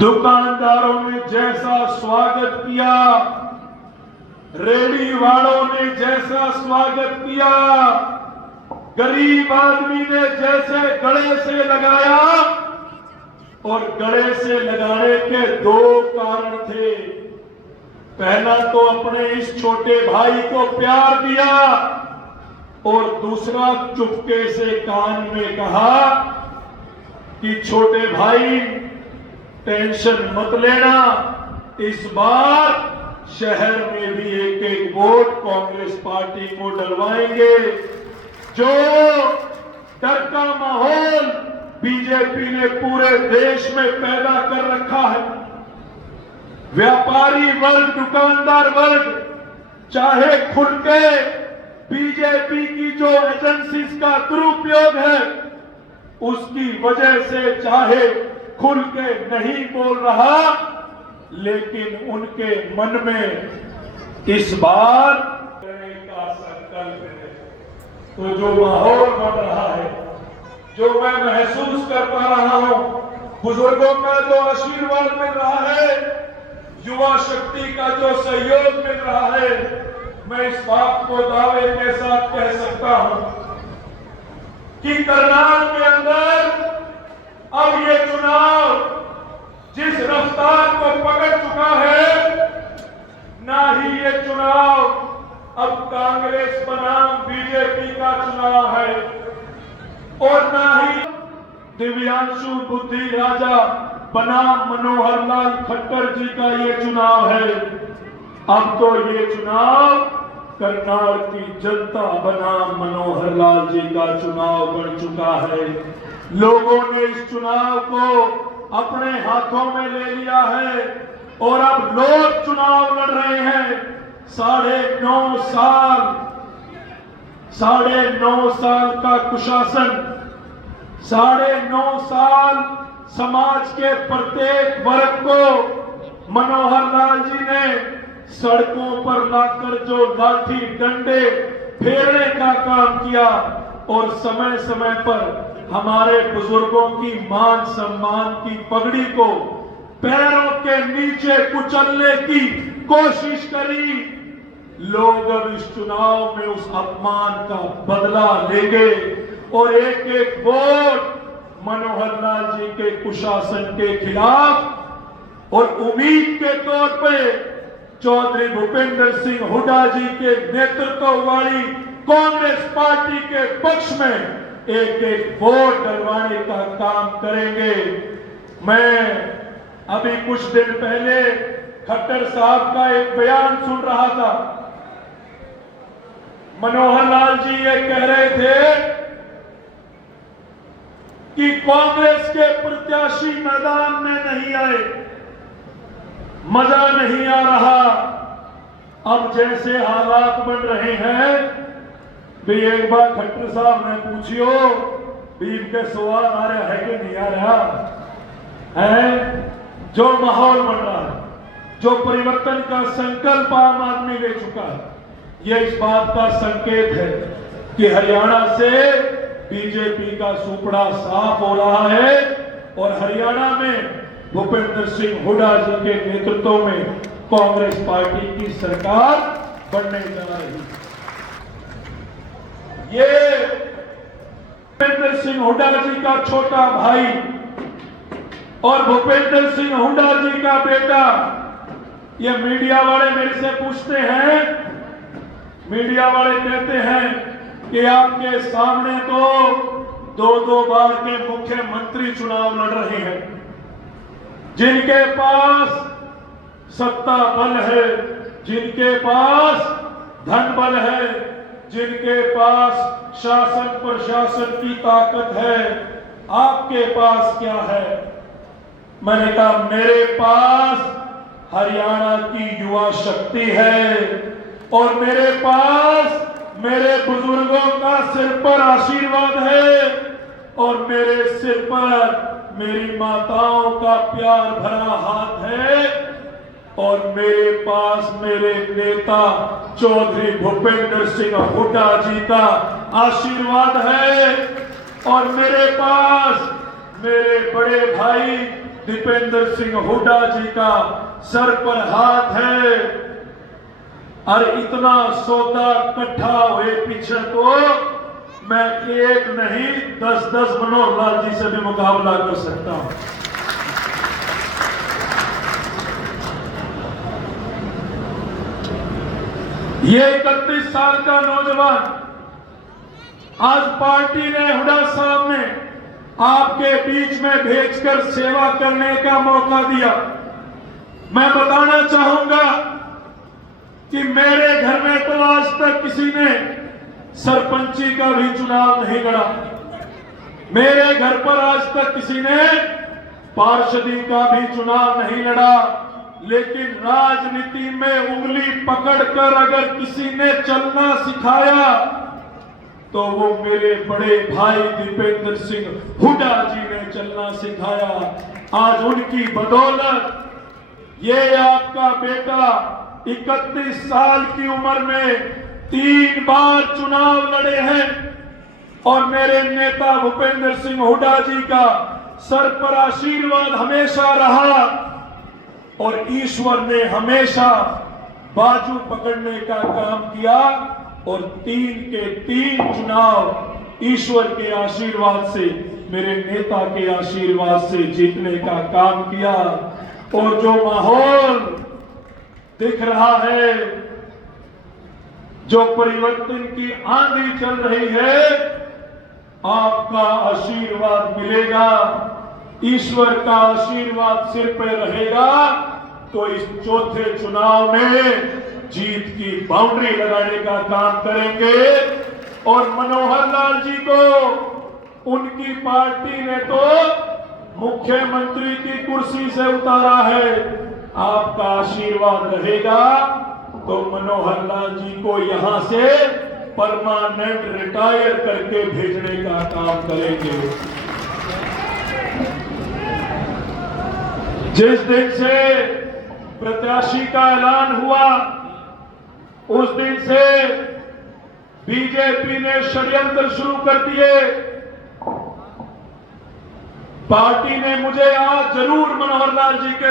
दुकानदारों ने जैसा स्वागत किया, रेडी वालों ने जैसा स्वागत किया, गरीब आदमी ने जैसे गले से लगाया, और गले से लगाने के दो कारण थे। पहला तो अपने इस छोटे भाई को प्यार दिया, और दूसरा चुपके से कान में कहा कि छोटे भाई टेंशन मत लेना, इस बार शहर में भी एक एक वोट कांग्रेस पार्टी को डलवाएंगे। जो डर का माहौल बीजेपी ने पूरे देश में पैदा कर रखा है, व्यापारी वर्ग, दुकानदार वर्ग चाहे खुल के बीजेपी की जो एजेंसीज का दुरुपयोग है उसकी वजह से चाहे खुल के नहीं बोल रहा, लेकिन उनके मन में इस बार करने का संकल्प है। तो जो माहौल बन रहा है, जो मैं महसूस कर पा रहा हूं, बुजुर्गों का जो आशीर्वाद मिल रहा है, युवा शक्ति का जो सहयोग मिल रहा है, मैं इस बात को दावे के साथ कह सकता हूं कि करनाल के अंदर अब ये चुनाव जिस रफ्तार को पकड़ चुका है, ना ही ये चुनाव अब कांग्रेस बनाम बीजेपी का चुनाव है, और ना ही दिव्यांशु बुद्धि राजा बनाम मनोहर लाल खट्टर जी का ये चुनाव है। अब तो ये चुनाव करनाल की जनता बनाम मनोहर लाल जी का चुनाव बन चुका है। लोगों ने इस चुनाव को अपने हाथों में ले लिया है, और अब लोग चुनाव लड़ रहे हैं। 9.5 साल का कुशासन, 9.5 साल समाज के प्रत्येक वर्ग को मनोहर लाल जी ने सड़कों पर लाकर जो लाठी डंडे फेरने का काम किया, और समय समय पर हमारे बुजुर्गों की मान सम्मान की पगड़ी को पैरों के नीचे कुचलने की कोशिश करी। लोग अब इस चुनाव में उस अपमान का बदला लेंगे, और एक एक वोट मनोहर लाल जी के कुशासन के खिलाफ और उम्मीद के तौर पे चौधरी भूपेंद्र सिंह हुड्डा जी के नेतृत्व वाली कांग्रेस पार्टी के पक्ष में एक एक वोट डलवाने का काम करेंगे। मैं अभी कुछ दिन पहले खट्टर साहब का एक बयान सुन रहा था। मनोहर लाल जी ये कह रहे थे कि कांग्रेस के प्रत्याशी मैदान में नहीं आए, मजा नहीं आ रहा। अब जैसे हालात बन रहे हैं, भी एक बार खट्टर साहब ने पूछियो भी इनके सवाल आ रहा है कि नहीं आ रहा है। जो माहौल बन रहा है, जो परिवर्तन का संकल्प आम आदमी ले चुका है, यह इस बात का संकेत है कि हरियाणा से बीजेपी का सुपड़ा साफ हो रहा है, और हरियाणा में भूपेंद्र सिंह हुड्डा जी के नेतृत्व में कांग्रेस पार्टी की सरकार बनने जा रही है। ये भूपेंद्र सिंह हुड्डा जी का छोटा भाई और भूपेंद्र सिंह हुड्डा जी का बेटा, ये मीडिया वाले मेरे से पूछते हैं, मीडिया वाले कहते हैं कि आपके सामने तो 2-2 बार के मुख्यमंत्री चुनाव लड़ रहे हैं, जिनके पास सत्ता बल है, जिनके पास धन बल है, जिनके पास शासन प्रशासन की ताकत है, आपके पास क्या है? मैंने कहा मेरे पास हरियाणा की युवा शक्ति है, और मेरे पास मेरे बुजुर्गों का सिर पर आशीर्वाद है, और मेरे सिर पर मेरी माताओं का प्यार भरा हाथ है, और मेरे पास मेरे नेता चौधरी भूपेंद्र सिंह हुड्डा जी का आशीर्वाद है, और मेरे पास मेरे बड़े भाई दीपेंद्र सिंह हुड्डा जी का सर पर हाथ है। और इतना सौदा इकट्ठा हुए पीछे तो मैं एक नहीं 10-10 मनोहर लाल जी से भी मुकाबला कर सकता हूं। ये 31 साल का नौजवान आज पार्टी ने हुड्डा साहब ने आपके बीच में भेजकर सेवा करने का मौका दिया। मैं बताना चाहूंगा कि मेरे घर में तो आज तक किसी ने सरपंची का भी चुनाव नहीं लड़ा। मेरे घर पर आज तक किसी ने पार्षदी का भी चुनाव नहीं लड़ा। लेकिन राजनीति में उंगली पकड़कर अगर किसी ने चलना सिखाया तो वो मेरे बड़े भाई दीपेंद्र सिंह हुड्डा जी ने चलना सिखाया। आज उनकी बदौलत ये आपका बेटा 31 साल की उम्र में 3 बार चुनाव लड़े हैं और मेरे नेता भूपेंद्र सिंह हुड्डा जी का सर पर आशीर्वाद हमेशा रहा और ईश्वर ने हमेशा बाजू पकड़ने का काम किया और 3 के 3 चुनाव ईश्वर के आशीर्वाद से, मेरे नेता के आशीर्वाद से जीतने का काम किया। और जो माहौल दिख रहा है, जो परिवर्तन की आंधी चल रही है, आपका आशीर्वाद मिलेगा, ईश्वर का आशीर्वाद सिर पे रहेगा तो इस चौथे चुनाव में जीत की बाउंड्री लगाने का काम करेंगे। और मनोहर लाल जी को उनकी पार्टी ने तो मुख्यमंत्री की कुर्सी से उतारा है। आपका आशीर्वाद रहेगा तो मनोहर लाल जी को यहां से परमानेंट रिटायर करके भेजने का काम करेंगे। जिस दिन से प्रत्याशी का ऐलान हुआ उस दिन से बीजेपी ने षड्यंत्र शुरू कर दिए। पार्टी ने मुझे आज जरूर मनोहर लाल जी के